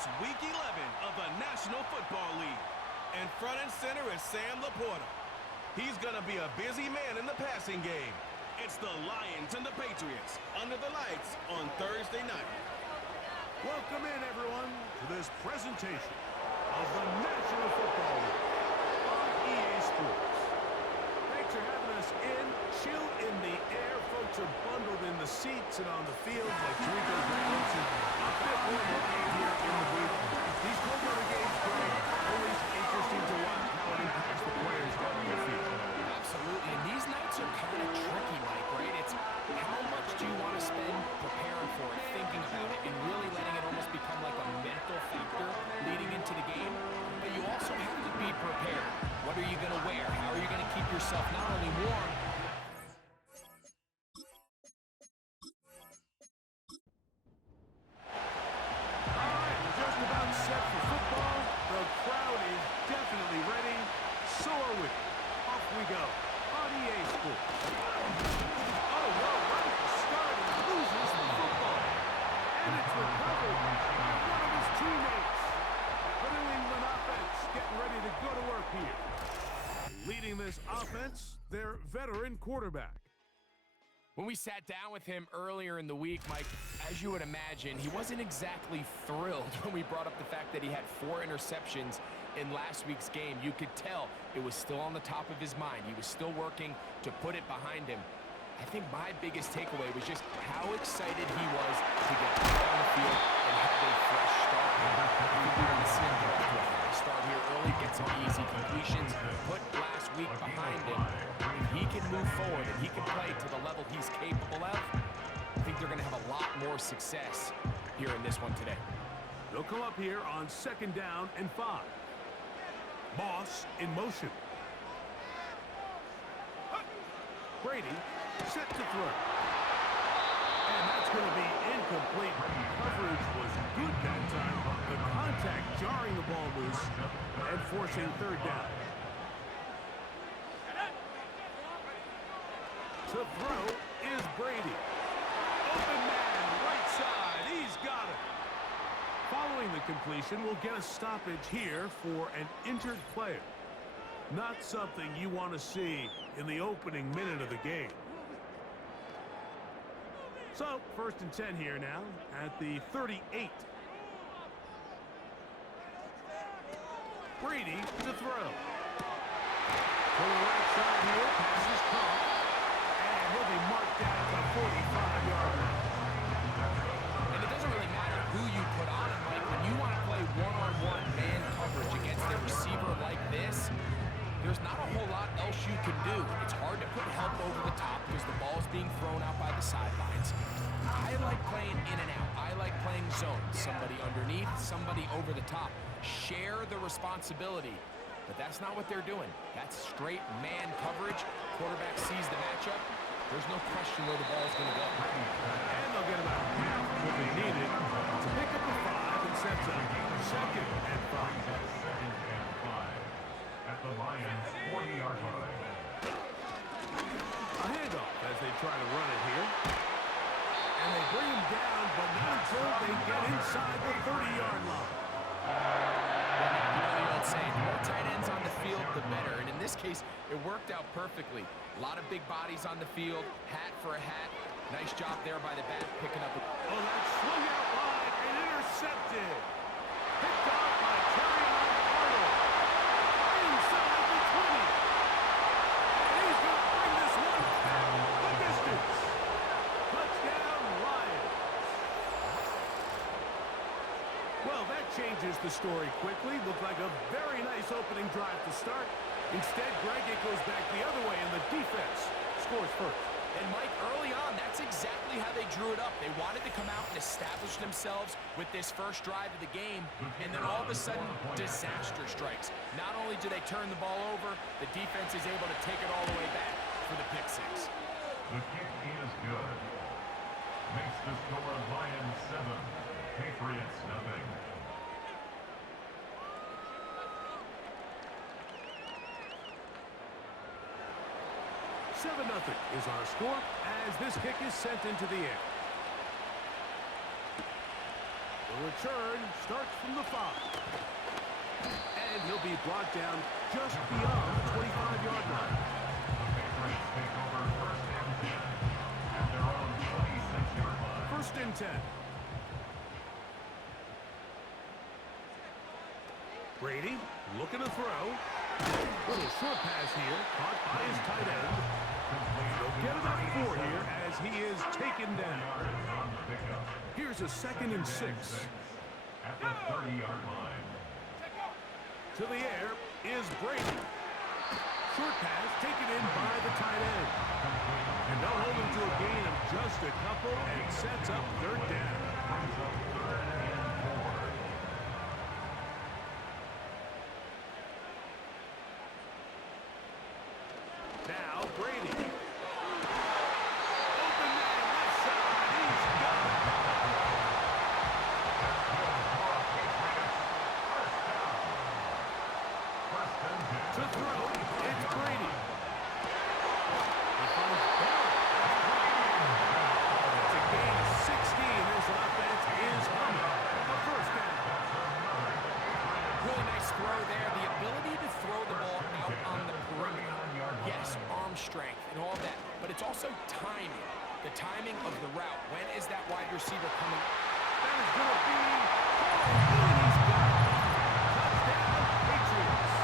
It's Week 11 of the National Football League. And front and center is Sam Laporta. He's going to be a busy man in the passing game. It's the Lions and the Patriots under the lights on Thursday night. Welcome in, everyone, to this presentation of the National Football League on EA Sports. Thanks for having us in. Chill in the air. Folks are bundled in the seats and on the field like Tarico's mentioned. A bit warmer game here in the booth. These cold weather games, Greg, always interesting to watch how it impacts the players down on the field. Absolutely, and these nights are kind of tricky, Mike, right? It's how much do you want to spend preparing for it, thinking about it, and really letting it almost become like a mental factor leading into the game. But you also have to be prepared. What are you going to wear? How are you going to keep yourself not only warm, offense, their veteran quarterback. When we sat down with him earlier in the week, Mike, as you would imagine, he wasn't exactly thrilled when we brought up the fact that he had 4 interceptions in last week's game. You could tell it was still on the top of his mind. He was still working to put it behind him. I think my biggest takeaway was just how excited he was to get out on the field and have a fresh start. I think we want to see him get off to a fresh start here early, get some easy completions, put last week behind him. If he can move forward and he can play to the level he's capable of, I think they're going to have a lot more success here in this one today. They'll come up here on 2nd down and 5. Moss in motion. Brady set to throw. And that's going to be incomplete. Coverage was good that time. The contact jarring the ball loose and forcing 3rd down. To throw is Brady. Open man, right side. He's got it. Following the completion, we'll get a stoppage here for an injured player. Not something you want to see in the opening minute of the game. So, 1st and 10 here now at the 38. Brady to throw. To the right side here, pass is caught. And he'll be marked down at the 45-yard line. And it doesn't really matter who you put on it, Mike. When you want to play one-on-one man coverage against a receiver like this, there's not a whole lot else you can do. It's hard to put help over the top because the ball's being thrown out by the sidelines. I like playing in and out. I like playing zone. Somebody underneath, somebody over the top. Share the responsibility. But that's not what they're doing. That's straight man coverage. Quarterback sees the matchup. There's no question where the ball's going to go. And they'll get about half of what they needed to pick up the 5 and sets up 2nd and 5. At the Lions' 40-yard line. A handoff as they try to run it here. And they bring him down, but not until they get inside the 30-yard line. You know the old saying, the more tight ends on the field, the better. And in this case, it worked out perfectly. A lot of big bodies on the field, hat for a hat. Nice job there by the back, picking up. Oh, that swung out wide and intercepted. Picked off by Carrion Arnold. Inside the 20. And he's going to bring this one down the distance. Touchdown, Lions. Well, that changes the story quickly. Looked like a very nice opening drive to start. Instead, Greg, it goes back the other way, and the defense scores first. And Mike, early on, that's exactly how they drew it up. They wanted to come out and establish themselves with this first drive of the game, and then all of a sudden, disaster strikes. Not only do they turn the ball over, the defense is able to take it all the way back for the pick 6. The kick is good. Makes the score Lions 7, Patriots nothing. 7-0 is our score as this kick is sent into the air. The return starts from the 5. And he'll be brought down just beyond the 25-yard line. The Patriots take over first and 10 at their own 26-yard line. First and 10. Brady looking to throw. Little short pass here, caught by his tight end. They'll get enough for here as he is taken down. Here's a 2nd and 6. At the 30-yard line. To the air is Brady. Short pass taken in by the tight end. And they'll hold him to a gain of just a couple and sets up 3rd down. Now Brady. Open man left side. He's got it. To throw, it's Brady. He finds Bell. It's a gain of 16. This offense is humming. The first down. Really nice throw there. The ability to throw the ball out on the perimeter. Yes, arm strength and all that, but it's also timing. The timing of the route. When is that wide receiver coming? That is going to be and he's got it. Touchdown, Patriots.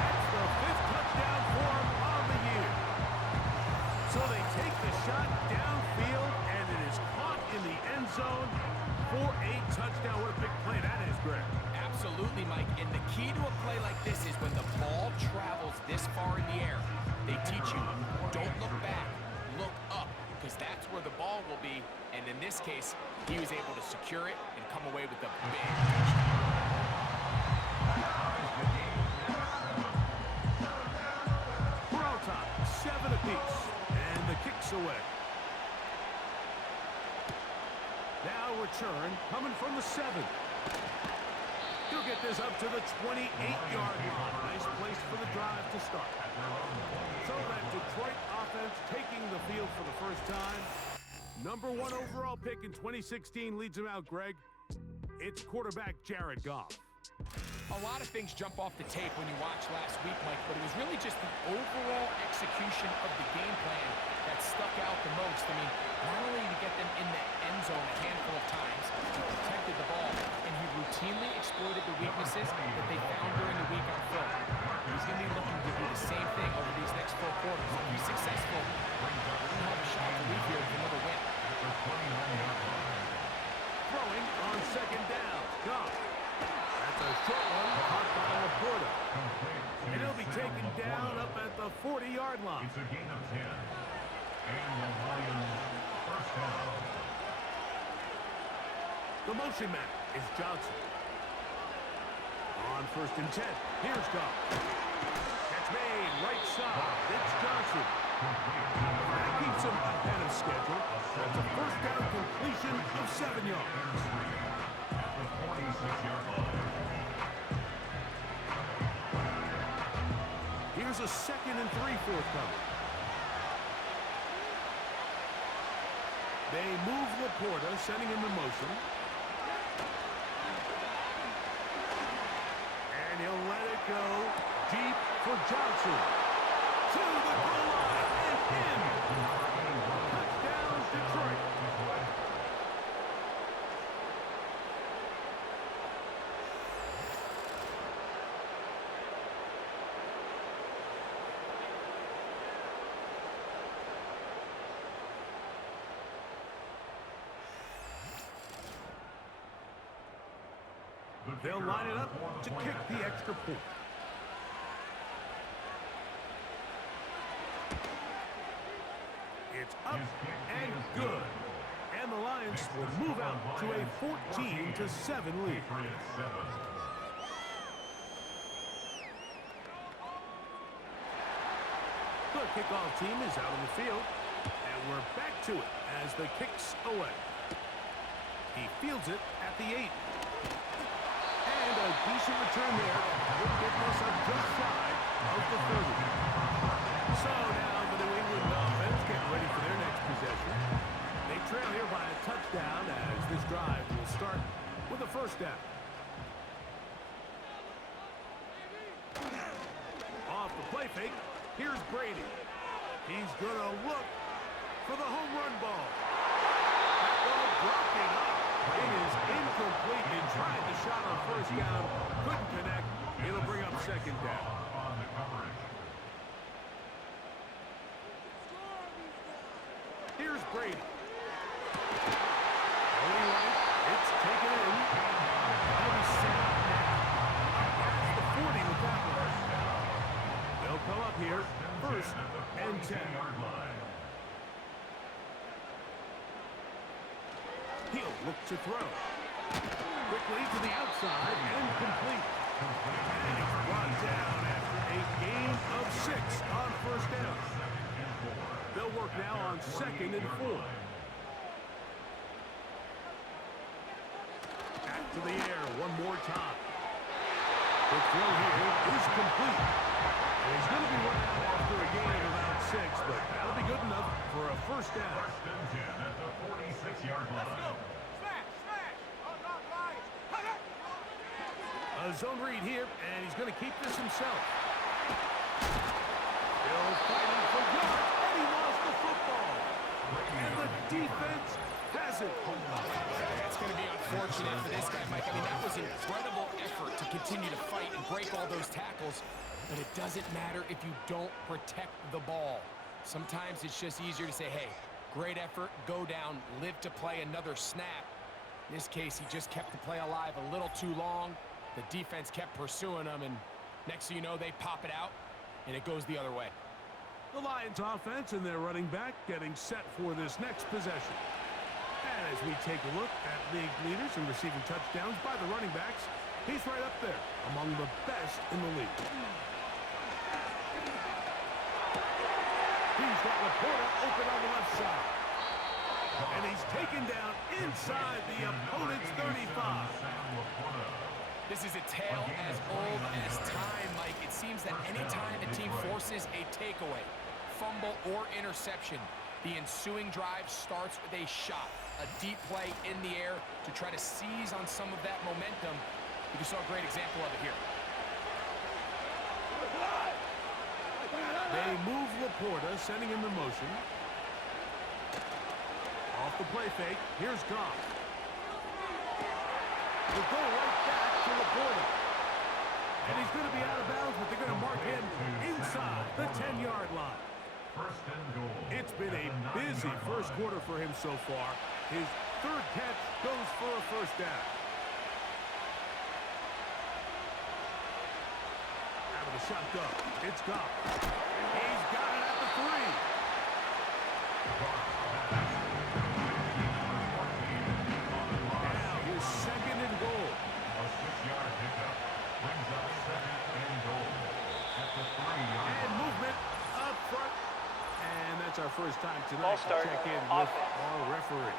That's the 5th touchdown for him on the year. So they take the shot downfield, and it is caught in the end zone for a touchdown. What a big play that is, Greg. Absolutely, Mike. And the key to a play like this is when the ball travels this far in the air, they teach you, don't look back, look up, because that's where the ball will be. And in this case, he was able to secure it and come away with a big touchdown. We're all tied, 7 apiece, and the kick's away. Now return, coming from the 7. He'll get this up to the 28-yard line. Nice place for the drive to start. So that Detroit offense taking the field for the first time. Number 1 overall pick in 2016 leads him out, Greg. It's quarterback Jared Goff. A lot of things jump off the tape when you watch last week, Mike, but it was really just the overall execution of the game plan that stuck out the most. I mean, not only did he get them in the end zone a handful of times, he protected the ball, and he routinely exploited the weaknesses that they found during the week on film. He's going to be looking to do the same thing over these next 4 quarters. If he's successful, we're going to have a shot to leave here with another win. Throwing on 2nd down. Goff. That's a short one caught by Laporta. And he'll be taken down up at the 40-yard line. It's a gain of 10. And the Lions first down. The motion man is Johnson. On 1st and 10. Here's Goff. Catch made right side. It's Johnson. That keeps him ahead of schedule. That's a first down completion of 7 yards. At the 46-yard line. Here's a 2nd and 3 forthcoming. They move Laporta, sending him in motion. And he'll let it go deep for Johnson. To the goal line and in. Touchdown, Detroit. They'll line it up to kick the extra point. It's up and good. And the Lions will move out to a 14-7 lead. The kickoff team is out on the field. And we're back to it as the kick's away. He fields it at the 8. And a decent return there. Will get this up just shy of the 30. So now the New England offense getting ready for their next possession. They trail here by a touchdown as this drive will start first down. Off the play fake, here's Brady. He's going to look for the home run ball. That ball broken up. It is incomplete. He tried the shot on first down, couldn't connect. It'll bring up second down. On the coverage. Here's Brady. Going right, it's taken in. And he's set up now. Past the 40 with that one. They'll come up here, first and 10. He'll look to throw. Quickly to the outside and complete. And he's brought down after a gain of 6 on first down. They'll work now on 2nd and 4. Back to the air one more time. The throw here is complete. And he's going to be running out after a gain of about 6, but that'll be good enough for a first down. First and 10 at the 46-yard line. A zone read here, and he's going to keep this himself. Still fighting for yards, and he lost the football. And the defense has it. It's going to be unfortunate for this guy, Mike. I mean, that was incredible effort to continue to fight and break all those tackles, but it doesn't matter if you don't protect the ball. Sometimes it's just easier to say, hey, great effort, go down, live to play another snap. In this case, he just kept the play alive a little too long. The defense kept pursuing him, and next thing you know, they pop it out, and it goes the other way. The Lions offense and their running back getting set for this next possession. And as we take a look at league leaders in receiving touchdowns by the running backs, he's right up there among the best in the league. He's got Laporta open on the left side. And he's taken down inside the opponent's 35. This is a tale as old as time, Mike. It seems that anytime a team forces a takeaway, fumble, or interception, the ensuing drive starts with a shot, a deep play in the air to try to seize on some of that momentum. You saw a great example of it here. They move Laporta, sending him in motion. Off the play fake, here's Goff. We'll go right back to Laporta. And he's going to be out of bounds, but they're going to mark him inside the 10-yard line. First and goal. It's been a busy first quarter for him so far. His third catch goes for a first down. Out of the shotgun, it's Goff. He's got it at the 3. Now here's 2nd and goal. A 6-yard pickup brings up 2nd and goal at the 3-yard And line. movement up front. And that's our first time tonight to check in with our referee.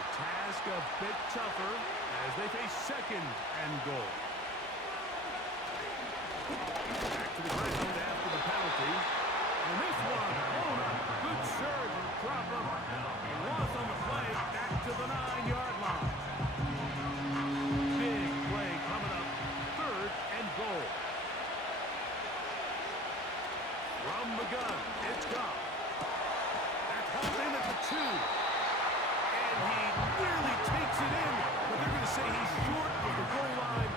The task a bit tougher as they face 2nd and goal. Back to the ground after the penalty. And this one, hold up, good surge and drop him. Loss on the play, back to the 9-yard line. Big play coming up, 3rd and goal. From the gun, it's Goff. That's held in at the 2. And he nearly takes it in, but they're going to say he's short of the goal line.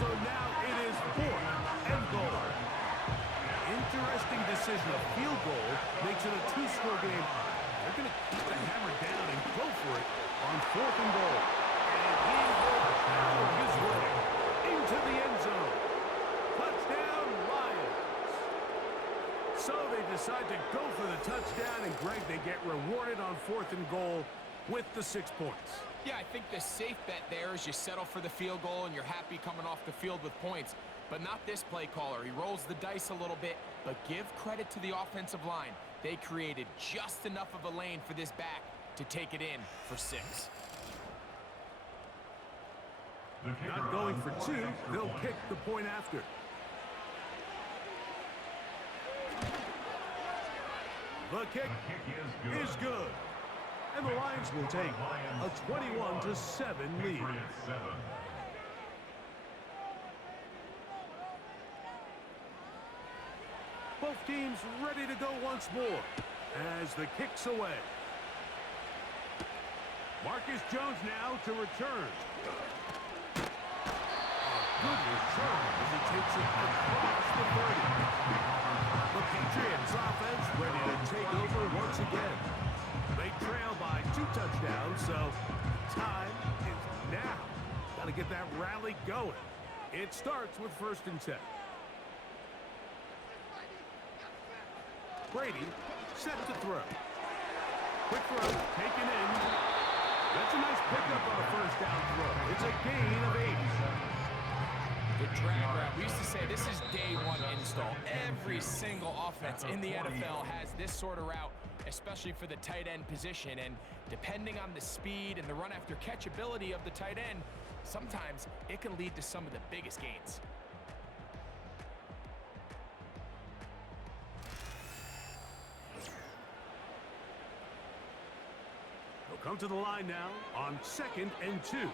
So now it is 4th and goal. Interesting decision. A field goal makes it a 2-score game. They're going to keep the hammer down and go for it on 4th and goal. And he will pound his way into the end zone. Touchdown, Lions. So they decide to go for the touchdown, and Greg, they get rewarded on 4th and goal with the 6 points. Yeah, I think the safe bet there is you settle for the field goal and you're happy coming off the field with points. But not this play caller. He rolls the dice a little bit, but give credit to the offensive line. They created just enough of a lane for this back to take it in for 6. Not going for 2, they'll kick the point after. The kick is good. And the Lions will take a 21-7 lead. Patriots 7. Both teams ready to go once more as the kick's away. Marcus Jones now to return. Good return as he takes it across the 30. The Patriots offense ready to take over once again. They trail by 2 touchdowns, so time is now. Got to get that rally going. It starts with 1st and 10. Brady set to throw. Quick throw taken in. That's a nice pickup on a 1st down throw. It's a gain of 8. The drag route. We used to say this is day 1 install. Every single offense in the NFL has this sort of route, especially for the tight end position. And depending on the speed and the run after catch ability of the tight end, sometimes it can lead to some of the biggest gains. He'll come to the line now on 2nd and 2.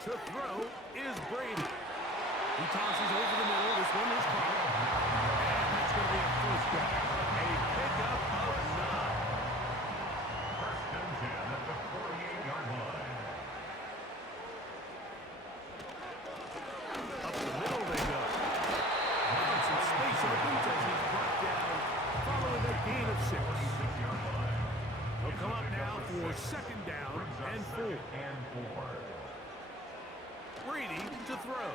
To throw is Brady. He tosses over the middle. This one is caught. And that's going to be a 1st down. A pickup of 9. 1st and 10 at the 48-yard line. Up the middle they go. And some space opens as he's brought down following a gain of 6. 46-yard line. He'll come up now for 2nd down and 4. And 4. Brady to throw.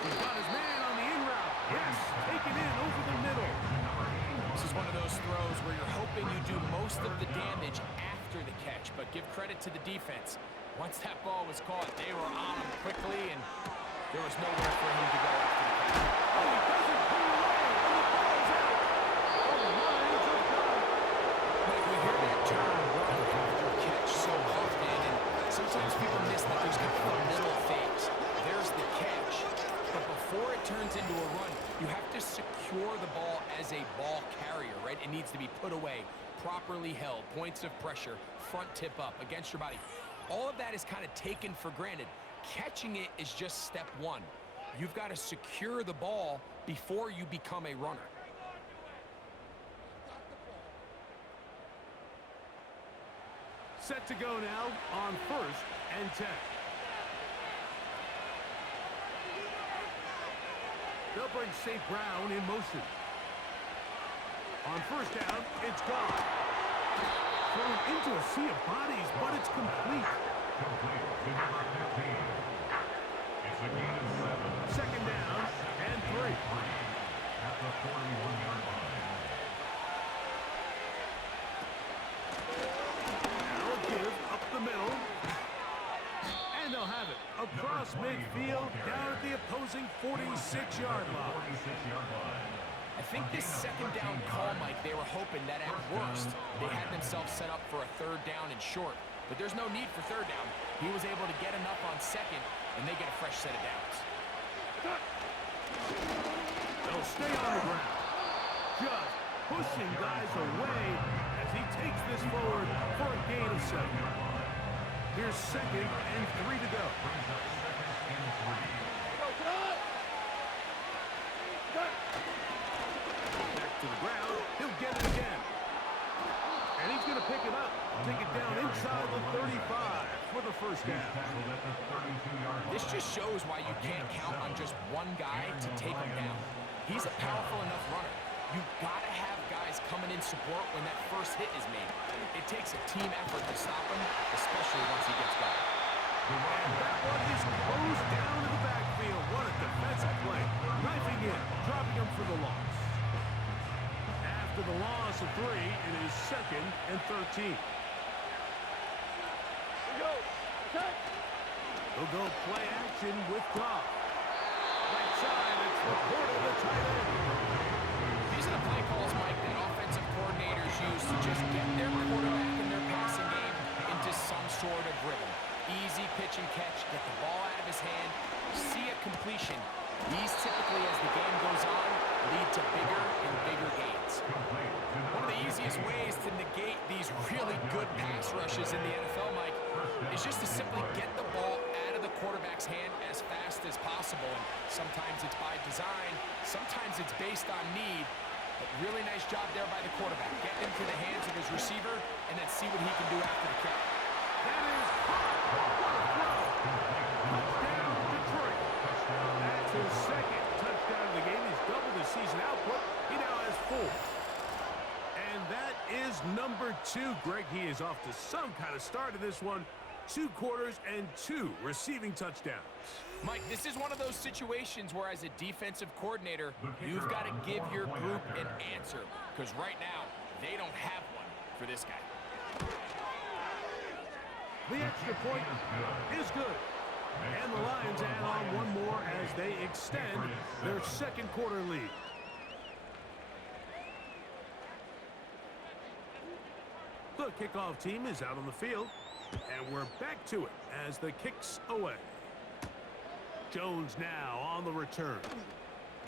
He's got his man on the in route. Yes, taken in over the middle. This is one of those throws where you're hoping you do most of the damage after the catch, but give credit to the defense. Once that ball was caught, they were on him quickly, and there was nowhere for him to go after the catch. Oh, he doesn't pull away, and the ball's out. Oh, the Lions are done. Like, we hear that term, run after catch, so often, and sometimes people miss that there's kind of a middle phase. There's the catch, but before it turns into a run, you have to secure the ball as a ball carrier, right? It needs to be put away, properly held, points of pressure, front tip up against your body. All of that is kind of taken for granted. Catching it is just step 1. You've got to secure the ball before you become a runner. Set to go now on 1st and 10. They'll bring St. Brown in motion. On 1st down, it's gone. Thrown into a sea of bodies, but it's complete. Complete to number 15. It's a gain of 7. 2nd down and 3. At the 41-yard line. Now a give up the middle. And they'll have it across midfield down at the opposing 46-yard line. 46-yard line. I think this 2nd down call, Mike, they were hoping that at worst, they had themselves set up for a 3rd down and short. But there's no need for 3rd down. He was able to get enough on 2nd, and they get a fresh set of downs. They'll stay on the ground. Just pushing guys away as he takes this forward for a gain of 7. Here's 2nd and 3 to go. Brings up 2nd and 3. Back to the ground. He'll get it again. And he's going to pick it up. Take it down inside the 35 for the 1st down. Tackled at the 32-yard line. This just shows why you can't count on just one guy to take him down. He's a powerful enough runner. You've got to have guys coming in support when that first hit is made. It takes a team effort to stop him, especially once he gets going. And that one is closed down in the backfield. What a defensive play. Knifing in, dropping him for the loss. After the loss of 3, it is 2nd and 13. They'll go play action with Goff. Right side, it's Laporta, the tight end. These are the play calls, Mike, that offensive coordinators use to just get their quarterback and their passing game into some sort of rhythm. Easy pitch and catch, get the ball out of his hand, see a completion. These typically, as the game goes on, really good pass rushes in the NFL, Mike, is just to simply get the ball out of the quarterback's hand as fast as possible. And sometimes it's by design, sometimes it's based on need. But really nice job there by the quarterback. Get into the hands of his receiver and then see what he can do after the catch. That is hot. What a throw. Touchdown, Detroit. That's his second touchdown of the game. He's doubled his season output. He now has 4. And that is number 2. Greg, he is off to some kind of start in this one. 2 quarters and 2 receiving touchdowns. Mike, this is one of those situations where as a defensive coordinator, you've got to give your group an answer. Because right now, they don't have one for this guy. The extra point is good. And the Lions add on one more as they extend their second quarter lead. The kickoff team is out on the field. And we're back to it as the kick's away. Jones now on the return.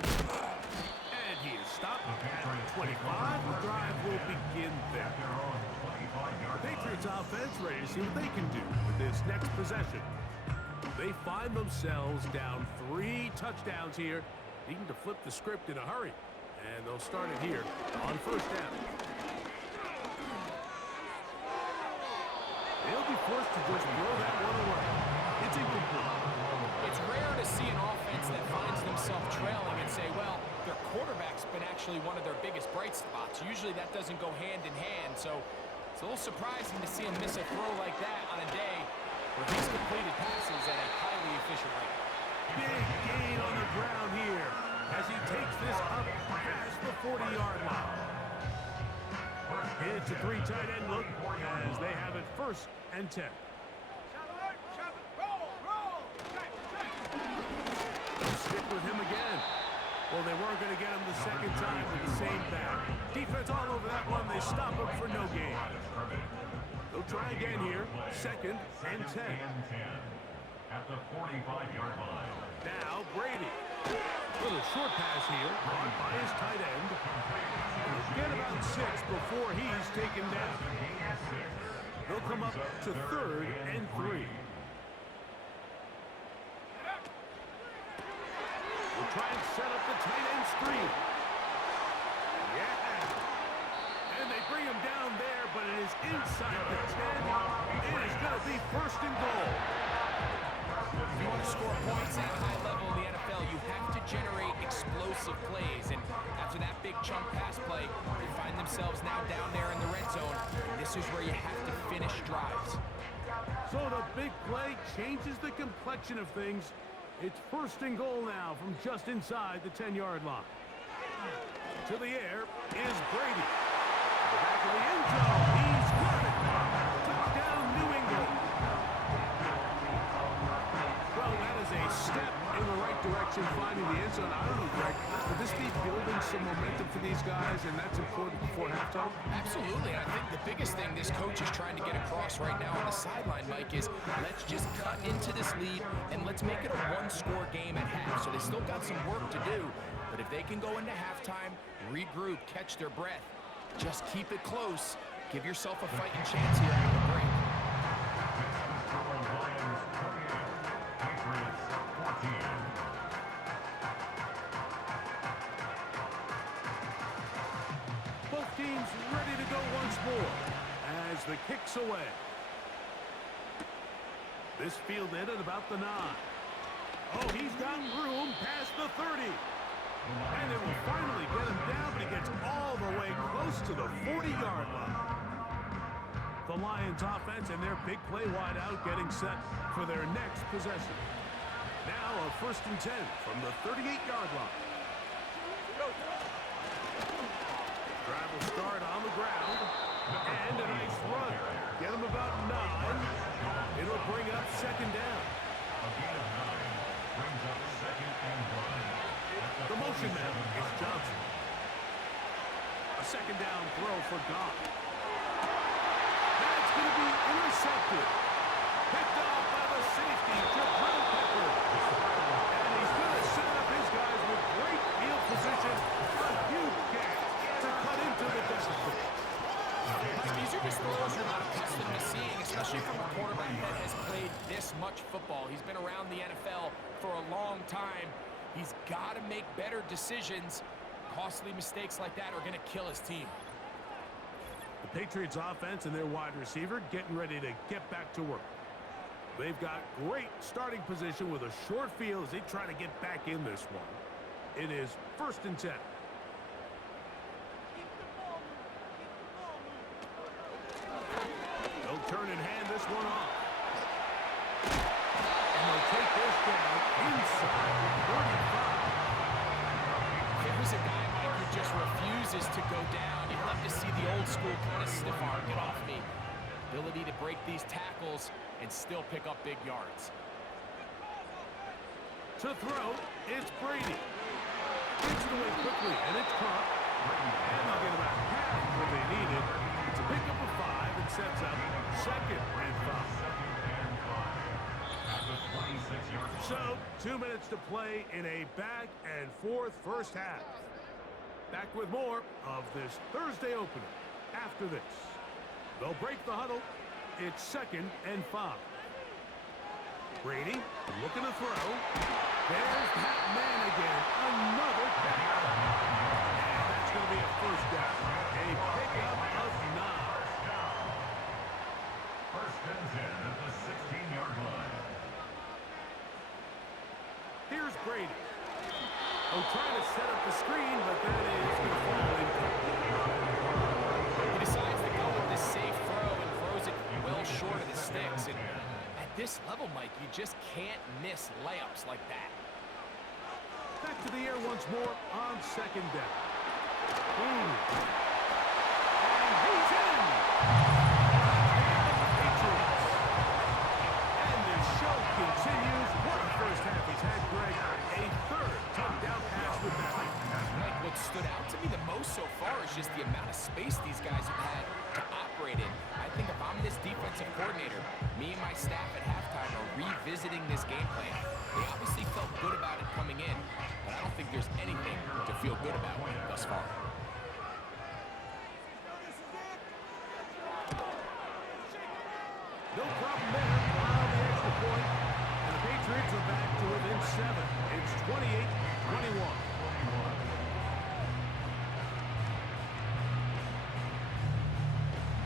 And he is stopped at 25. The drive will begin there. The Patriots offense ready to see what they can do with this next possession. They find themselves down 3 touchdowns here, needing to flip the script in a hurry. And they'll start it here on first down. They'll be forced to just throw that one away. It's incomplete. It's rare to see an offense that finds themselves trailing and say, well, their quarterback's been actually one of their biggest bright spots. Usually that doesn't go hand in hand, so it's a little surprising to see him miss a throw like that on a day where he's completed passes at a highly efficient rate. Big gain on the ground here as he takes this up past the 40-yard line. It's a 3 tight end look as they have it first and 10. They'll stick with him again. Well, they weren't going to get him the second time with the same back. Defense all over that one. They stop him for no gain. They'll try again here. Second and 10. At the 45-yard line. Now Brady. Little short pass here, on by his tight end. He'll get about 6 before he's taken down. They'll come up to third and 3. We'll try and set up the tight end screen. Yeah. And they bring him down there, but it is inside the 10. It is going to be first and goal. If you want to score points at a high level in the NFL, you have to generate explosive plays. And after that big chunk pass play, they find themselves now down there in the red zone. This is where you have to finish drives. So the big play changes the complexion of things. It's first and goal now from just inside the 10-yard line. To the air is Brady. To the back of the end zone. He's got it. Touchdown, New England. Well, that is a step in the right direction, finding the end zone. I don't know, Greg, could this be building some momentum for these guys, and that's important before halftime? Absolutely. I think the biggest thing this coach is trying to get across right now on the sideline, Mike, is let's just cut into this lead and let's make it a one-score game at half. So they still got some work to do, but if they can go into halftime, regroup, catch their breath, just keep it close, give yourself a fighting chance here after the break. Both teams ready to go once more as the kick's away. This field ended about the 9. Oh, he's got room past the 30. And they will finally get him down, but he gets all the way close to the 40-yard line. The Lions offense and their big play wide out getting set for their next possession. Now a first and 10 from the 38-yard line. Drive will start on the ground. And a nice run. Get him about 9. It'll bring up second down. The motion man is Johnson. A second down throw for Goff. That's going to be intercepted. Picked off by the safety, Jabril Peppers. And he's going to set up his guys with great field position. A huge gap to cut into the deficit. These are just throws time. He's got to make better decisions. Costly mistakes like that are going to kill his team. The Patriots offense and their wide receiver getting ready to get back to work. They've got great starting position with a short field as they try to get back in this one. It is 1st and 10. They'll turn and hand this one off. And they'll take this down inside the 35. If there's a guy, Mike, who just refuses to go down, you'd love to see the old school kind of stiff arm, get off me. Ability to break these tackles and still pick up big yards. To throw, it's Brady. Gets it away quickly, and it's caught. And they'll get about half what they needed. It's a pickup of 5 and sets up 2nd and 5. So, 2 minutes to play in a back-and-forth first half. Back with more of this Thursday opener after this. They'll break the huddle. It's 2nd and 5. Brady looking to throw. There's that man again. Another catch. And that's going to be a first down. A pickup of 9. 1st and 10 at the 16-yard line. Here's Brady. Oh, trying to set up the screen, but that is going to fall incomplete. He decides to go with the safe throw and throws it well short of the sticks. And at this level, Mike, you just can't miss layups like that. Back to the air once more on 2nd down. And he's in! Patriots. And the show continues. What a first half he's had, Greg. A 3rd touchdown pass with that. Mike, what stood out to me the most so far is just the amount of space these guys have had to operate in. I think if I'm this defensive coordinator, me and my staff at halftime are revisiting this game plan. They obviously felt good about it coming in, but I don't think there's anything to feel good about thus far. No problem there on the extra point. And the Patriots are back to within 7. It's 28-21.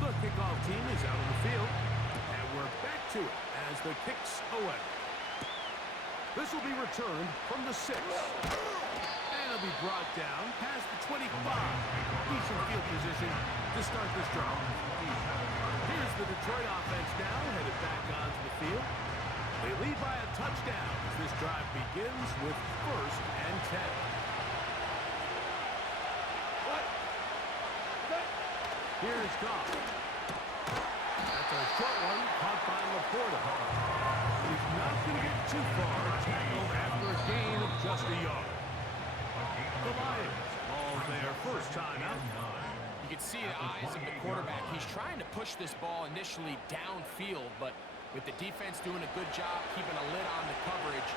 The kickoff team is out on the field. And we're back to it as the kick's away. This will be returned from the 6. And it'll be brought down past the 25. Decent field position to start this drive. Here's the Detroit offense now, headed back onto the field. They lead by a touchdown as this drive begins with 1st and 10. Here's Goff. That's a short one, caught by Laporta. He's not going to get too far. Tackled after a gain of just a yard. The Lions call their first time out. You can see the eyes of the quarterback. He's trying to push this ball initially downfield, but with the defense doing a good job keeping a lid on the coverage,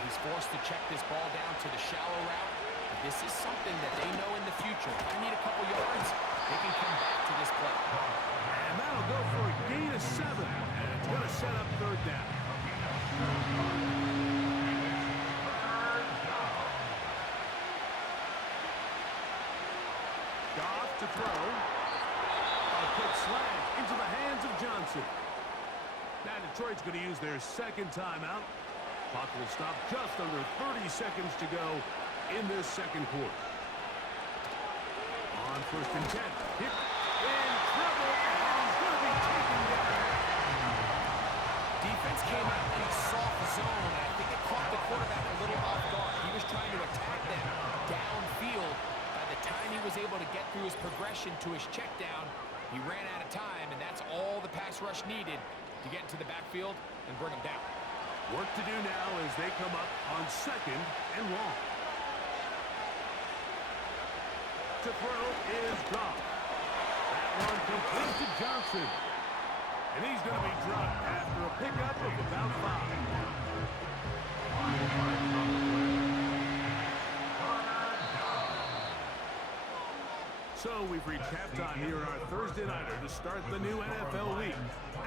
he's forced to check this ball down to the shallow route. But this is something that they know in the future. If I need a couple yards, they can come back to this play. And that'll go for a gain of 7. And it's going to set up 3rd down. Goff to throw. A quick slant into the hands of Johnson. Now Detroit's going to use their 2nd timeout. Clock will stop just under 30 seconds to go in this 2nd quarter. On 1st and 10. Hit in trouble, and he's going to be taken down. Defense came out in a soft zone, and I think it caught the quarterback a little off guard. He was trying to attack them downfield. By the time he was able to get through his progression to his check down, he ran out of time, and that's all the pass rush needed to get into the backfield and bring him down. Work to do now as they come up on 2nd and long. To throw is Goff. That one complete to Johnson. And he's going to be dropped after a pickup of about 5. So we've reached halftime here on our Thursday nighter to start the new NFL week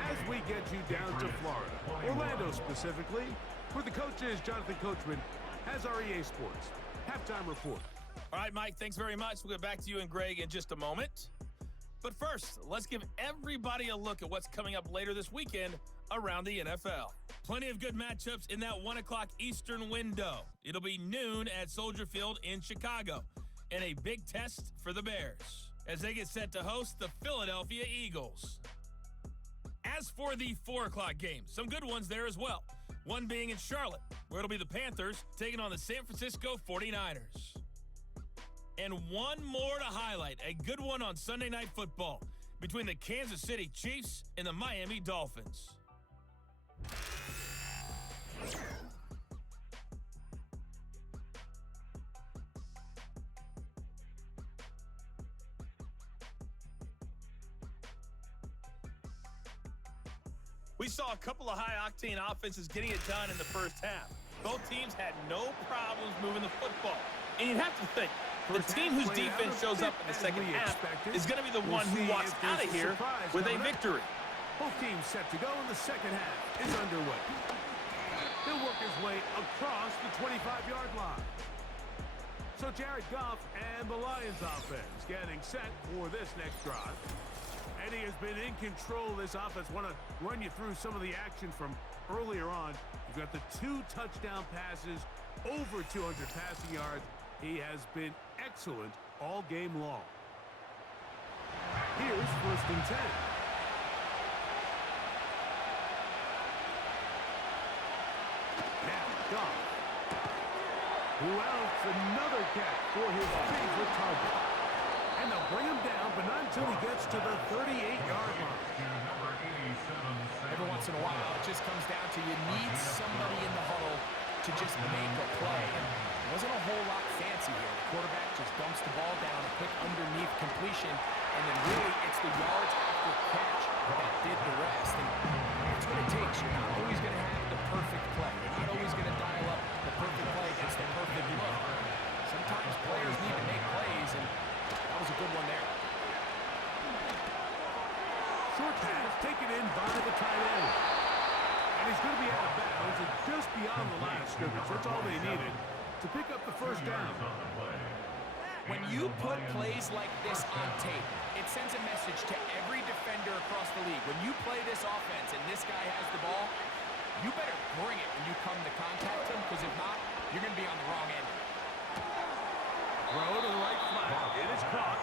as we get you down to Florida, Orlando specifically, where the coach is Jonathan Coachman has our EA Sports halftime report. All right, Mike, thanks very much. We'll get back to you and Greg in just a moment. But first, let's give everybody a look at what's coming up later this weekend around the NFL. Plenty of good matchups in that 1 o'clock Eastern window. It'll be noon at Soldier Field in Chicago, and a big test for the Bears as they get set to host the Philadelphia Eagles. As for the 4 o'clock games, some good ones there as well. One being in Charlotte, where it'll be the Panthers taking on the San Francisco 49ers. And one more to highlight, a good one on Sunday Night Football between the Kansas City Chiefs and the Miami Dolphins. We saw a couple of high-octane offenses getting it done in the first half. Both teams had no problems moving the football. And you'd have to think, the team whose defense shows up in the second half is going to be the one who walks out of here with a victory. Both teams set to go, and the second half is underway. He'll work his way across the 25-yard line. So Jared Goff and the Lions offense getting set for this next drive. And he has been in control of this offense. Want to run you through some of the action from earlier on. You've got the 2 touchdown passes, over 200 passing yards. He has been excellent all game long. Here's 1st and 10. Now Goff, who outs another catch for his favorite target. And they'll bring him down, but not until he gets to the 38-yard line. Every once in a while, it just comes down to you need somebody in the huddle to just make a play. And it wasn't a whole lot fancy here. The quarterback just dumps the ball down, a quick underneath completion, and then really it's the yards after catch that did the rest. And that's what it takes. You're not always going to have the perfect play. You're not always going to dial up the perfect play against the perfect look. Sometimes players need to make plays, and that was a good one there. Short pass taken in by the tight end. And he's going to be out of bounds and just beyond the line of scrimmage. That's all they needed to pick up the first down. When you put plays like this on tape, it sends a message to every defender across the league. When you play this offense and this guy has the ball, you better bring it when you come to contact him, because if not, you're going to be on the wrong end. Throw to the right flat. It is caught.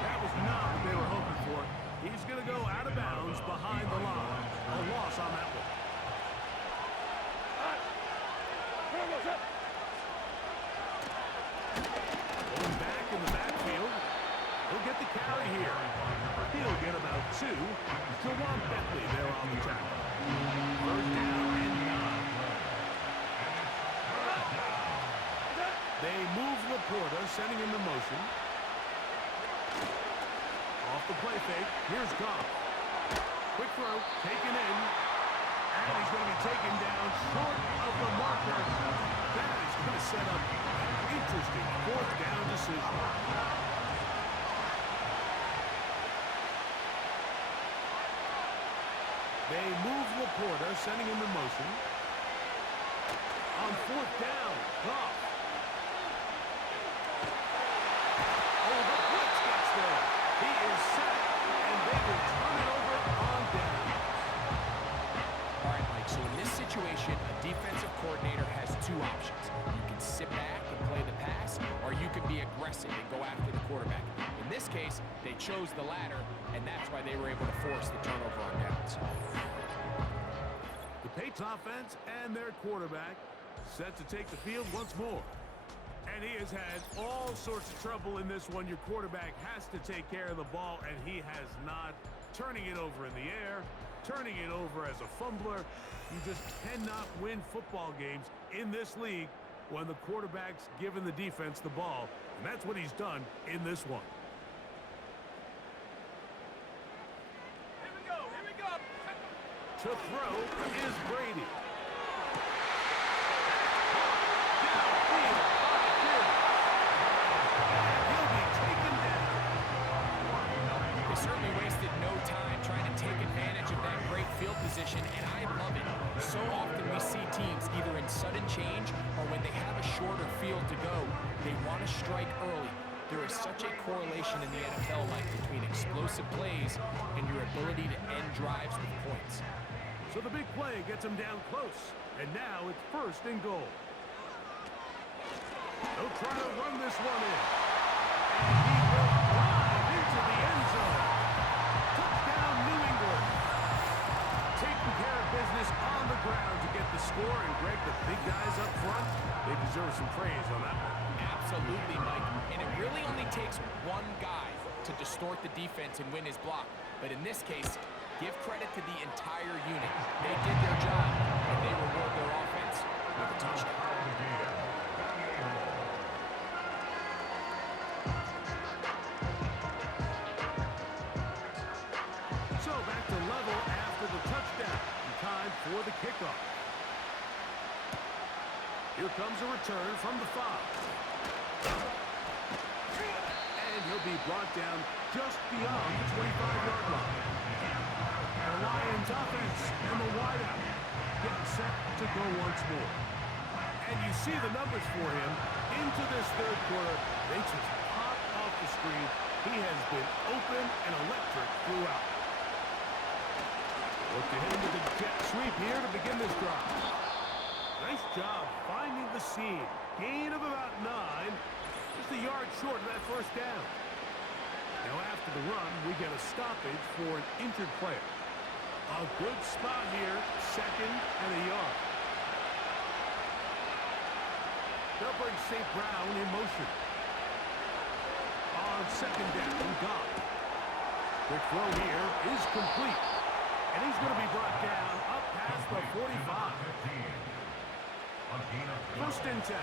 That was not what they were hoping for. He's going to go out of bounds behind the line. A loss on that one. Going back in the backfield. He'll get the carry here. He'll get about 2. Jawan Bentley there on the tackle. First down and 9. They move Laporta, sending him the motion. Off the play fake. Here's Goff. Quick throw, taken in. And he's going to be taken down short of the marker. That is going to set up an interesting 4th down decision. They move Laporta, sending him in motion. On 4th down, Goff. Oh, the blitz gets there. He is sacked, and they will turn it over on down. All right, Mike, so in this situation, a defensive coordinator has 2 options. You can sit back and play the pass, or you can be aggressive and go after the quarterback. In this case, they chose the latter, and that's why they were able to force the turnover on downs. The Patriots offense and their quarterback set to take the field once more. And he has had all sorts of trouble in this one. Your quarterback has to take care of the ball, and he has not. Turning it over in the air, turning it over as a fumbler. You just cannot win football games in this league when the quarterback's giving the defense the ball. And that's what he's done in this one. Here we go, here we go. To throw is Brady. They certainly wasted no time trying to take advantage of that great field position, and I love it. So often we see teams either in sudden change or when they have a shorter field to go, they want to strike early. There is such a correlation in the NFL, Mike, between explosive plays and your ability to end drives with points. So the big play gets him down close. And now it's 1st and goal. They'll try to run this one in. And he will drive into the end zone. Touchdown, New England. Taking care of business on the ground to get the score. And Greg, the big guys up front, they deserve some praise on that one. Absolutely, Mike. And it really only takes one guy to distort the defense and win his block. But in this case, give credit to the entire unit. They did their job, and they reward their offense with a touchdown. So back to level after the touchdown. And time for the kickoff. Here comes a return from the 5. And he'll be brought down just beyond the 25-yard line. The Lions offense and the wideout get set to go once more. And you see the numbers for him into this 3rd quarter. They just pop off the screen. He has been open and electric throughout. Look to hit into the jet sweep here to begin this drive. Nice job finding the seam. Gain of about 9. Just a yard short of that 1st down. Now after the run, we get a stoppage for an injured player. A good spot here, 2nd and a yard. They'll bring St. Brown in motion. On 2nd down, gone. Quick throw here is complete. And he's going to be brought down up past the 45. 1st and 10.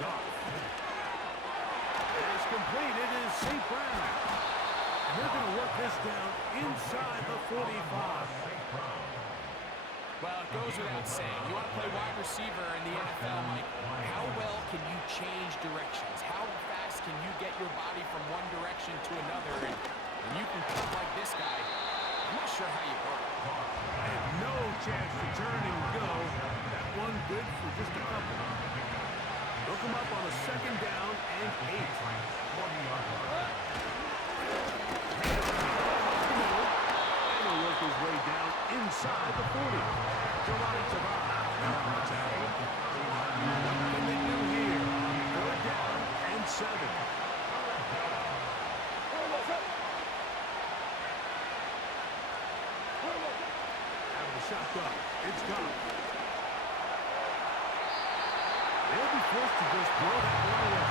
Goff. It's complete. It is St. Brown. And they're going to work this down inside the 45. Well, it goes without saying. You want to play wide receiver in the NFL, Mike. How well can you change directions? How fast can you get your body from one direction to another? And when you can cut like this guy, I'm not sure how you work. And no chance to turn and go. That one good for just a couple. They'll come up on a 2nd down and 8. And he'll work his way down inside the 40. What can they do here? 3rd down and 7. Out of the shotgun. It's gone. They'll be forced to just throw that one away.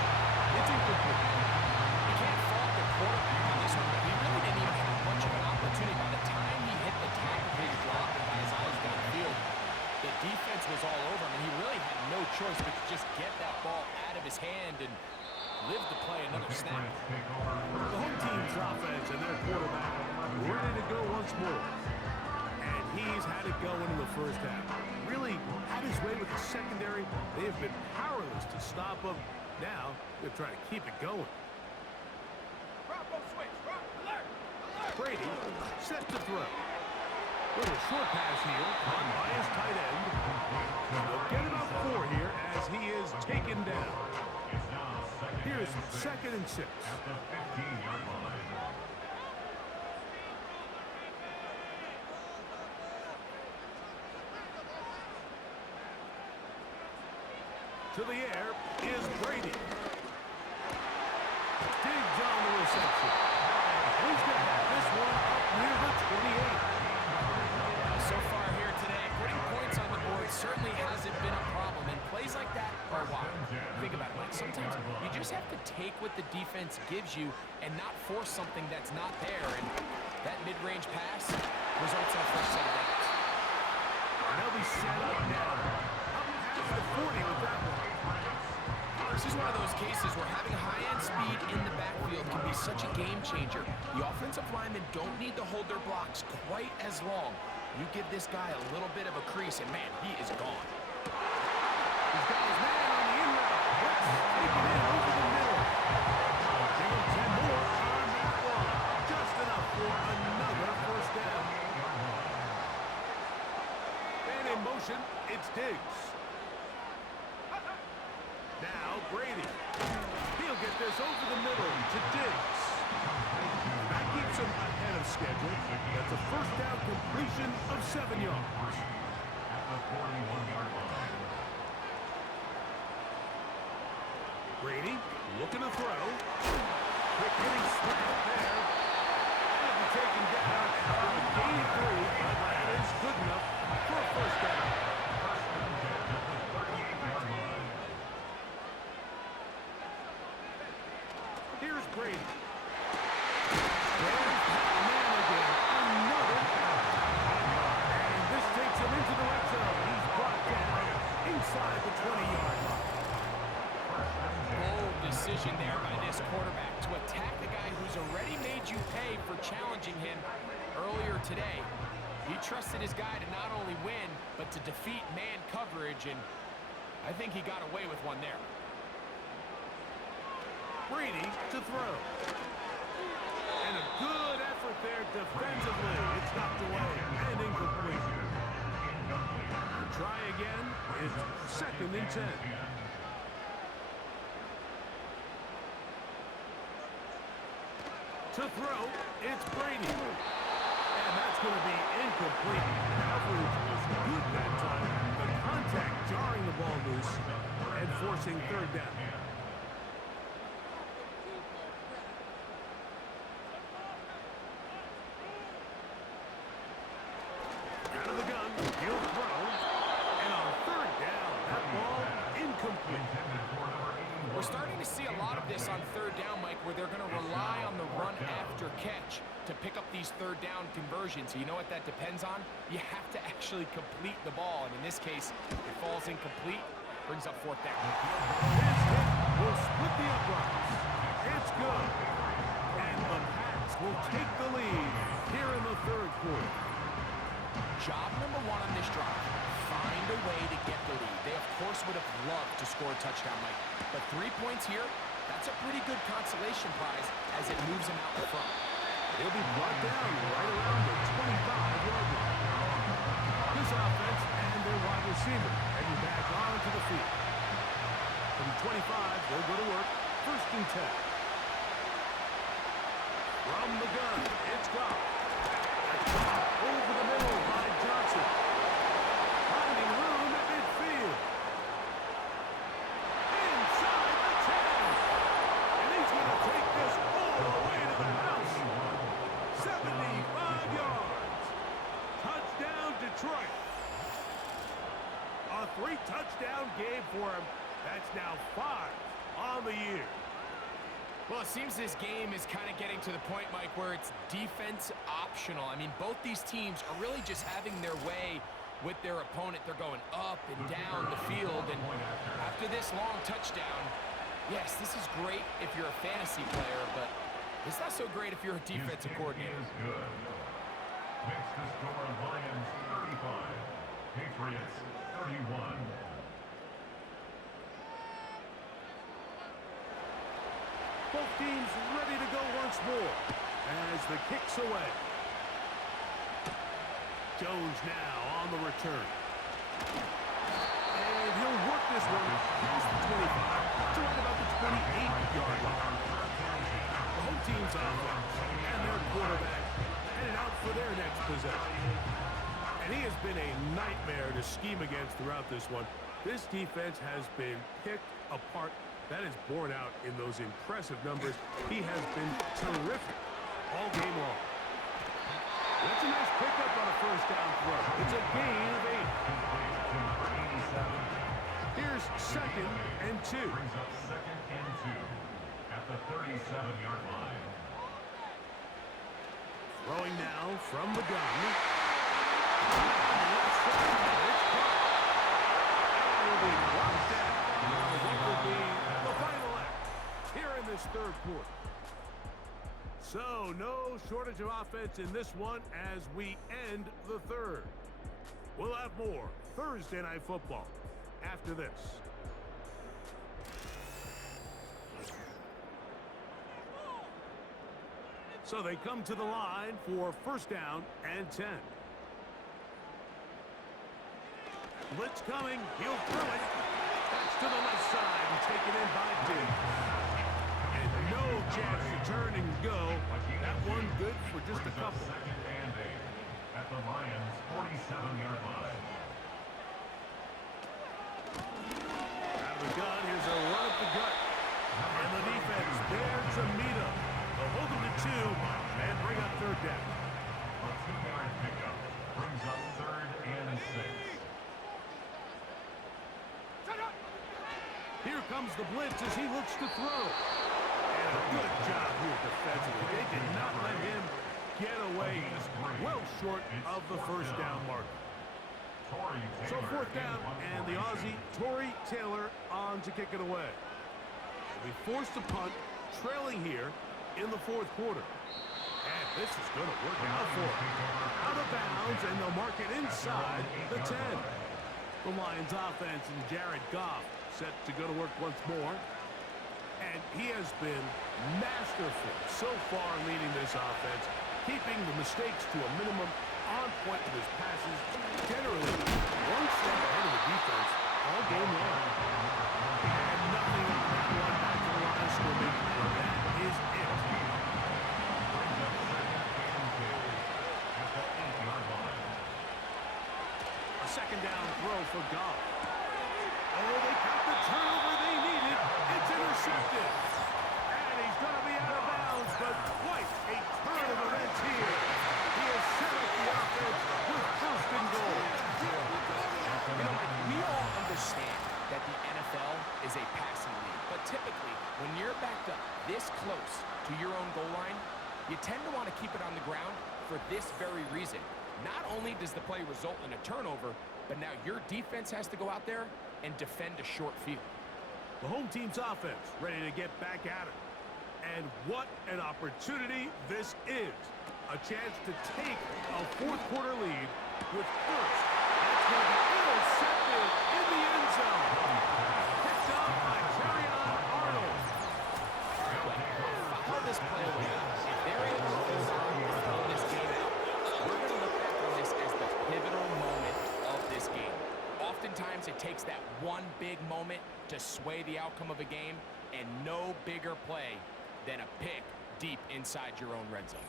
It's incomplete. You can't fault the quarterback on this one. He really didn't even have much of an opportunity. By the time he hit the top of his drop and got his eyes downfield, the defense was all over him, and he really had no choice but to just get that ball out of his hand and live to play another snap. The home team's offense and their quarterback ready to go once more. And he's had it going in the 1st half. Really had his way with the secondary. They have been powerless to stop him. Now they're trying to keep it going. Brady set to throw. Little short pass here, caught by his tight end. They'll get about 4 here as he is taken down. Here's 2nd and 6. At the 15-yard line. To the air is Brady. Digs on the reception. He's going to have this one up near the 28. So far here today, putting points on the board certainly hasn't been a problem, and plays like that are wild. Think about it, Mike. Sometimes you just have to take what the defense gives you and not force something that's not there, and that mid-range pass results in a first set of downs. And they'll be set up now. Up past the 40 with that one. This is one of those cases where having high-end speed in the backfield can be such a game changer. The offensive linemen don't need to hold their blocks quite as long. You give this guy a little bit of a crease, and man, he is gone. He's got his man on the in route. Yes, taken in over the middle. Give him 10 more on that one. Just enough for a It's Diggs. Now Brady. He'll get this over the middle to Diggs. That keeps him ahead of schedule. That's a first down completion of 7 yards. At the 41-yard line. Brady looking to throw. Quick hitting slant there. That'll be taken down after a gain of 3, but that is good enough for a first down. Here's Brady. There's that man again. Another down. And this takes him into the red zone. He's brought down inside the 20-yard line. Bold decision there by this quarterback to attack the guy who's already made you pay for challenging him earlier today. He trusted his guy to not only win, but to defeat man coverage, and I think he got away with one there. Brady to throw. And a good effort there defensively. It's knocked away and incomplete. Try again. It's 2nd and 10. To throw, it's Brady. And that's going to be incomplete. Coverage was good that time. The contact jarring the ball loose and forcing 3rd down. Out of the gun, he'll throw. And on 3rd down, that ball incomplete. We're starting to see a lot of this on 3rd down, Mike, where they're going to rely on the run after catch to pick up these 3rd down conversions. You know what that depends on? You have to actually complete the ball, and in this case, it falls incomplete, brings up 4th down. This hit will split the uprights. It's good. And the Pats will take the lead here in the 3rd quarter. Job number 1 on this drive, find a way to get the lead. They, of course, would have loved to score a touchdown, Mike. But 3 points here, that's a pretty good consolation prize as it moves him out in front. He'll be brought down right around the 25-yard line. This offense and their wide receiver heading back onto the field. From 25, they'll go to work. 1st and 10. From the gun, it's Goff. Over the middle by Johnson. Finding room at midfield. Inside the 10. And he's going to take this all the way to the house. 75 yards. Touchdown, Detroit. A 3-touchdown game for him. That's now 5 on the year. Well, it seems this game is kind of getting to the point, Mike, where it's defense optional. I mean, both these teams are really just having their way with their opponent. They're going up and down the field, and after this long touchdown, yes, this is great if you're a fantasy player, but it's not so great if you're a defensive coordinator. Is good. Makes the score Lions 35, Patriots 31. Both teams ready to go once more as the kick's away. Jones now on the return. And he'll work this one past the 25 to right about the 28-yard line. The home team's offense and their quarterback headed out for their next possession. And he has been a nightmare to scheme against throughout this one. This defense has been picked apart. That is borne out in those impressive numbers. He has been terrific all game long. That's a nice pickup on a 1st down throw. It's a gain of 8. Here's 2nd and 2. Brings up 2nd and 2 at the 37-yard line. Throwing now from the gun. Left side, it's caught. And will be brought down. What will be the final act here in this 3rd quarter. So, no shortage of offense in this one as we end the 3rd. We'll have more Thursday Night Football after this. So they come to the line for 1st down and 10. Blitz coming. He'll throw it. That's to the left side and taken in by Diggs. And no chance to turn and go. That one good for just a couple. Second and 8 at the Lions' 47-yard line. Out of the gun, here's a run up the gut. And the defense there to meet him. They'll hold him to 2 and bring up third down. A 2-yard pickup brings up third and 6. Here comes the blitz as he looks to throw. And a good job here defensively. They did not let him get away. Well short of the first down mark. So fourth down, and the Aussie, Torrey Taylor, on to kick it away. They'll be forced to punt, trailing here in the fourth quarter. And this is going to work out for him. Out of bounds, and they'll mark it inside the 10. The Lions offense and Jared Goff set to go to work once more. And he has been masterful so far leading this offense, keeping the mistakes to a minimum, on point with his passes, generally one step ahead of the defense all game long. And nothing on that one back to the line of scrimmage, and that is it. A second down throw for Goff. Oh, they got the turnover they needed. It's intercepted. And he's going to be out of bounds, but quite a turn of events here. He has set up the offense with first and goal. You know, Mike, we all understand that the NFL is a passing league, but typically, when you're backed up this close to your own goal line, you tend to want to keep it on the ground for this very reason. Not only does the play result in a turnover, but now your defense has to go out there and defend a short field. The home team's offense ready to get back at it. And what an opportunity this is. A chance to take a fourth quarter lead with first. That's going to be intercepted in the end zone. Picked up by Terrion Arnold. Follow this play along. If they're able to hold on and pull this game out, we're going to look back on this as the pivotal moment of this game. Oftentimes, it takes that one big moment to sway the outcome of a game, and no bigger play than a pick deep inside your own red zone.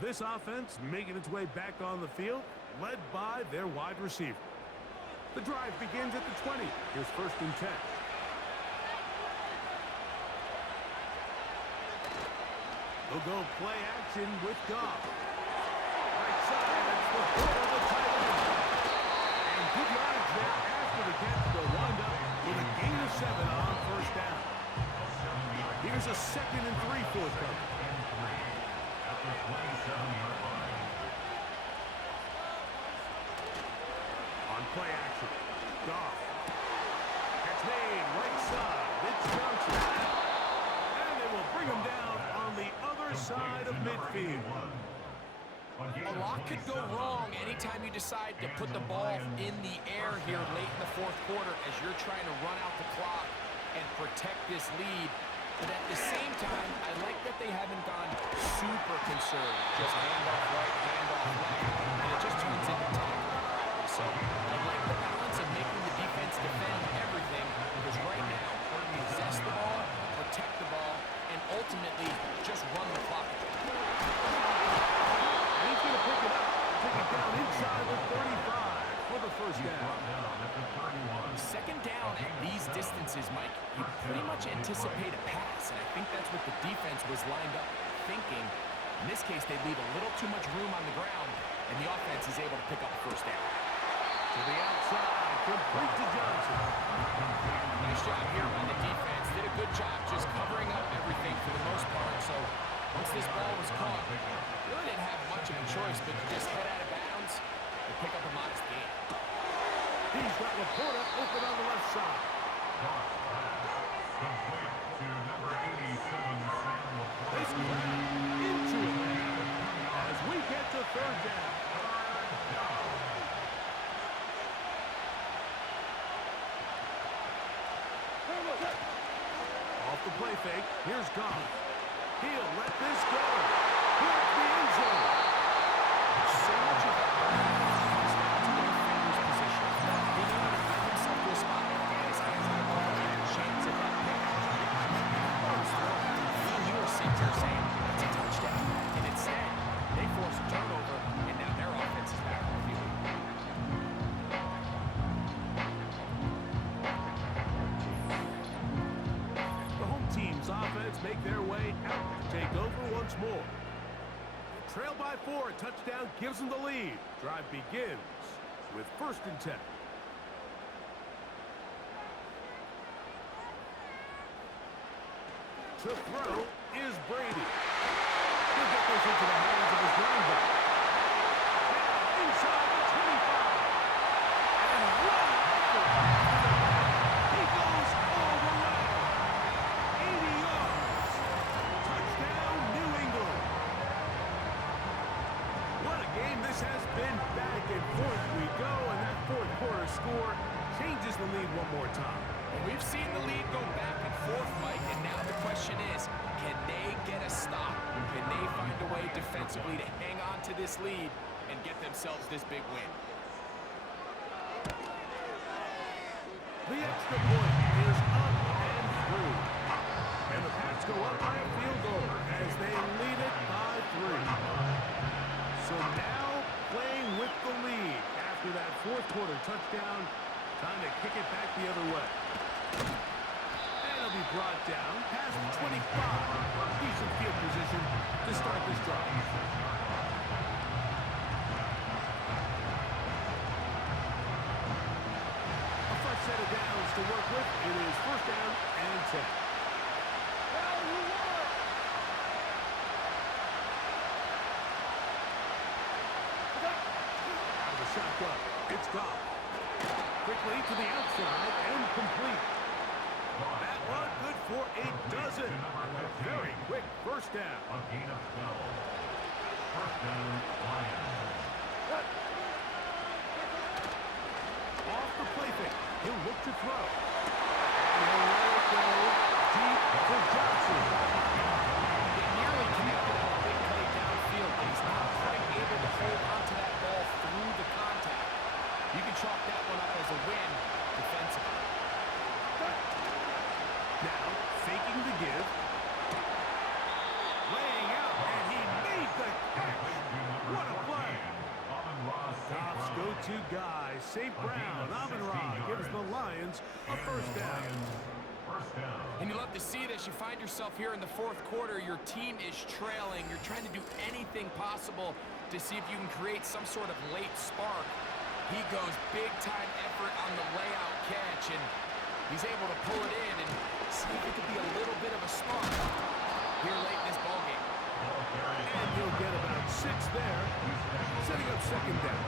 This offense making its way back on the field, led by their wide receiver. The drive begins at the 20. Here's first and 10. They'll go play action with Goff. Right side, that's the throw of the tight end. And good yards there after the catch. They'll wind up with a gain of 7 on first down. Here's a 2nd and 3 forthcoming. At the 27-yard line. On play action, Goff. Catch made, right side, it's Johnson. And they will bring him down on the other side of midfield. A lot could go wrong anytime you decide to put the ball in the air here late in the fourth quarter as you're trying to run out the clock and protect this lead. But at the same time, I like that they haven't gone super conservative. Just handoff right, handoff left, and it just turns into tackle. So I like the balance of making the defense defend everything, because right now, possess the ball, protect the ball, and ultimately just run the clock. And he's going to pick it up, take it down inside the 35 for the first down. Second down at these distances, Mike, you pretty much anticipate a pass, and I think that's what the defense was lined up thinking. In this case, they leave a little too much room on the ground, and the offense is able to pick up a first down. To the outside, complete to Johnson. Nice job here by the defense. Did a good job just covering up everything for the most part. So once this ball was caught, really didn't have much of a choice but to just head out of bounds and pick up a modest gain. He's got Laporta open on the left side. Complete to number 87, Sam Laporta. This crowd into it as we get to third down. Off the play fake, here's Goff. He'll let this go. Here's the end zone. So much of that comes down to the defender's make their way out to take over once more. Trail by 4, a touchdown gives them the lead. Drive begins with 1st and 10. To throw is Brady. He'll get this into the hands of his running back. Now inside the 25. And what an effort. He goes all the way. 80 yards. Touchdown, New England. What a game this has been. Back and forth we go, and that 4th quarter score changes the lead one more time. Well, we've seen the lead go back and forth, Mike, and now the question is, can they get a stop? Can they find a way defensively to hang on to this lead and get themselves this big win? The extra point is up and through. And the Pats go up by a field goal as they lead it by 3. So now playing with the lead after that 4th quarter touchdown. Time to kick it back the other way. And it'll be brought down past the 25. Decent field position to start this drive. A fresh set of downs to work with. It is 1st down and 10. Out of the shotgun. It's gone. Quickly to the outside and complete. That one good for a dozen. A very quick 1st down. A gain of 12. 1st down, Lions. Off the play fake. He'll look to throw. And he'll let it go deep for Johnson. They nearly connected on a big play downfield, but he's not quite able to hold onto that ball through the contact. You can chalk that one up as a win defensively. Now, faking the give. Laying out, and he made the catch. What a play. Goff's go-to guy, St. Brown. Amon-Ra gives the Lions a 1st down. And you love to see this. You find yourself here in the 4th quarter. Your team is trailing. You're trying to do anything possible to see if you can create some sort of late spark. He goes big-time effort on the layout catch, and he's able to pull it in and see if it could be a little bit of a spark here late in this ballgame. And he'll get about 6 there, setting up 2nd down.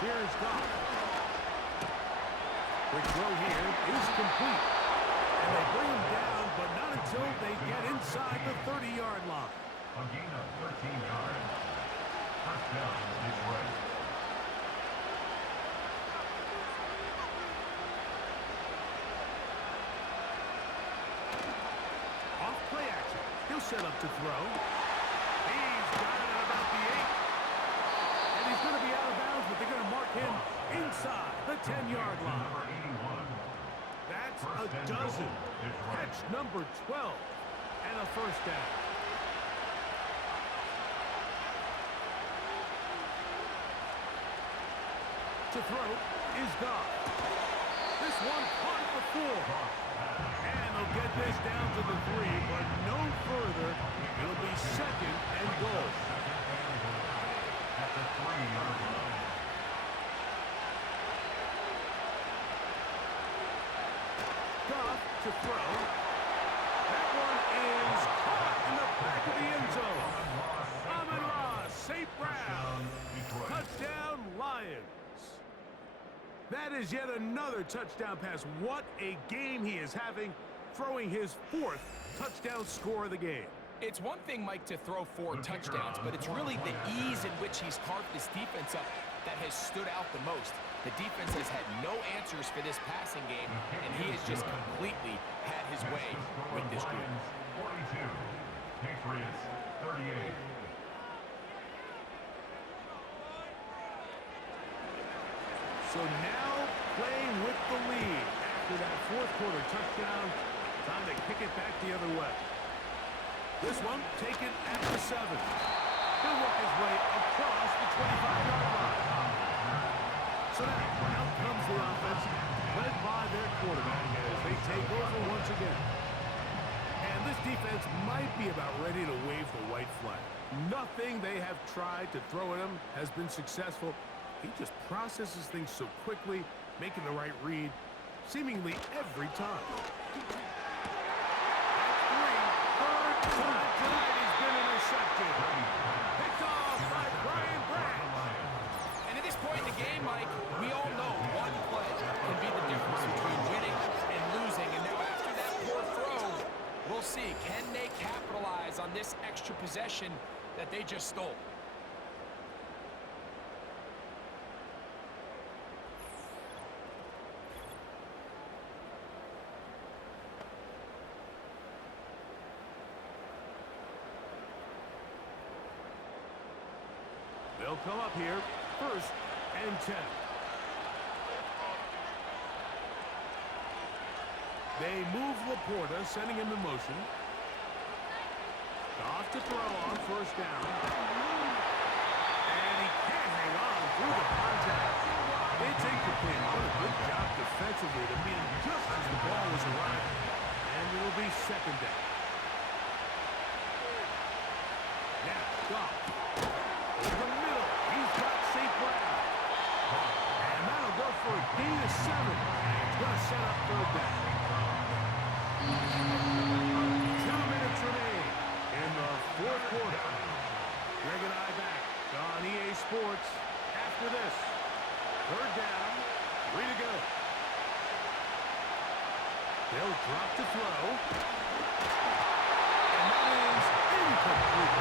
Here's Goff. Quick throw here is complete. And they bring him down, but not until they get inside the 30-yard line. A gain of 13 yards. 1st down, Detroit. Off play action. He'll set up to throw. He's got it at about the 8. And he's going to be out of bounds, but they're going to mark him inside the 10-yard line. Number 81. That's a dozen. Catch number 12 and a 1st down. To throw is Goff. This one caught at the 4. And they'll get this down to the 3, but no further. It'll be 2nd and goal. At the 3-yard line. Goff to throw. That one is caught in the back of the end zone. Amon-Ra, St. Brown. Touchdown, Lions. That is yet another touchdown pass. What a game he is having, throwing his 4th touchdown score of the game. It's one thing, Mike, to throw 4 touchdowns, but it's really the ease in which he's carved this defense up that has stood out the most. The defense has had no answers for this passing game, and he has just completely had his way with this group. 42, Patriots 38. So now playing with the lead after that 4th quarter touchdown. Time to kick it back the other way. This one taken at the 7. He'll work his way across the 25-yard line. So now, out comes the offense, led by their quarterback as they take over once again. And this defense might be about ready to wave the white flag. Nothing they have tried to throw at him has been successful. He just processes things so quickly, making the right read, seemingly every time. Third time tonight, he's been intercepted. Picked off by Brian Branch. And at this point in the game, Mike, we all know one play can be the difference between winning and losing. And now after that poor throw, we'll see. Can they capitalize on this extra possession that they just stole? They'll come up here, 1st and 10. They move Laporta, sending him in motion. Off to throw on 1st down. And he can't hang on through the contact. It's incomplete. What a good job defensively to meet him just as the ball was arriving. And it'll be 2nd down. Now, Goff. In the middle, he's got St. Brown. And that'll go for a gain of 7. And it's going to set up 3rd down. 2 minutes remain in the 4th quarter. Greg and I back on EA Sports after this. 3rd down, 3 to go. They'll drop to throw. And that is incomplete.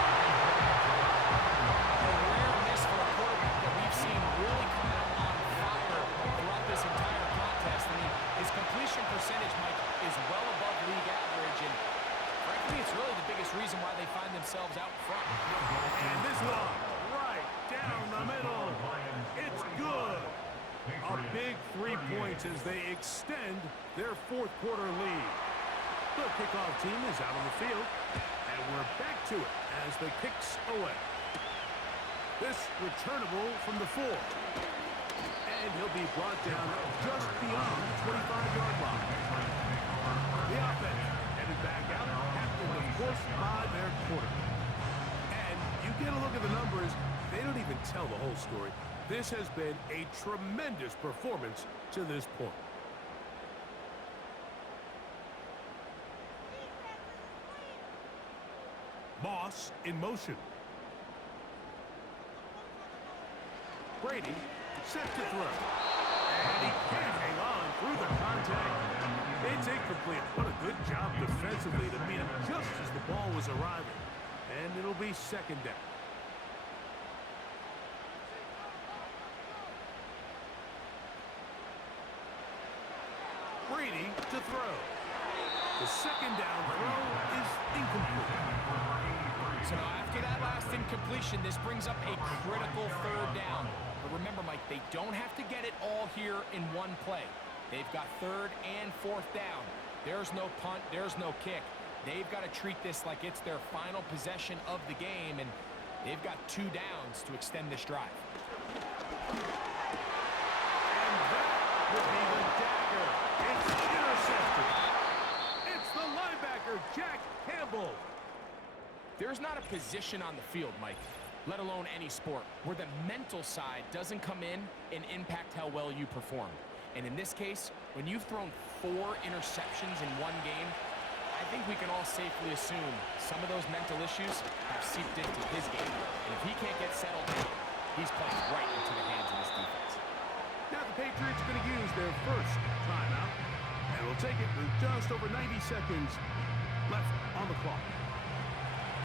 A rare miss for a quarterback that we've seen really come out on fire throughout this entire contest. I mean, his completion percentage, Mike, is well above league average, and frankly, it's really the biggest reason why they find themselves out front. And this one, right down the middle. It's good. A big 3 points as they extend their 4th quarter lead. The kickoff team is out on the field, and we're back to it as the kicks away. This returnable from the 4. And he'll be brought down just beyond the 25-yard line. The offense headed back out, captained, of course, by their quarterback. And you get a look at the numbers, they don't even tell the whole story. This has been a tremendous performance to this point. Moss in motion. Brady set to throw. And he can't hang on through the contact. It's incomplete. What a good job defensively to meet him just as the ball was arriving. And it'll be 2nd down. Brady to throw. The 2nd down throw is incomplete. So now after that last incompletion, this brings up a critical 3rd down. But remember, Mike, they don't have to get it all here in one play. They've got 3rd and 4th down. There's no punt, there's no kick. They've got to treat this like it's their final possession of the game, and they've got 2 downs to extend this drive. And that would be the dagger. It's intercepted. It's the linebacker, Jack Campbell. There's not a position on the field, Mike, let alone any sport, where the mental side doesn't come in and impact how well you perform. And in this case, when you've thrown 4 interceptions in one game, I think we can all safely assume some of those mental issues have seeped into his game. And if he can't get settled down, he's playing right into the hands of this defense. Now the Patriots are going to use their first timeout, and we'll take it with just over 90 seconds left on the clock.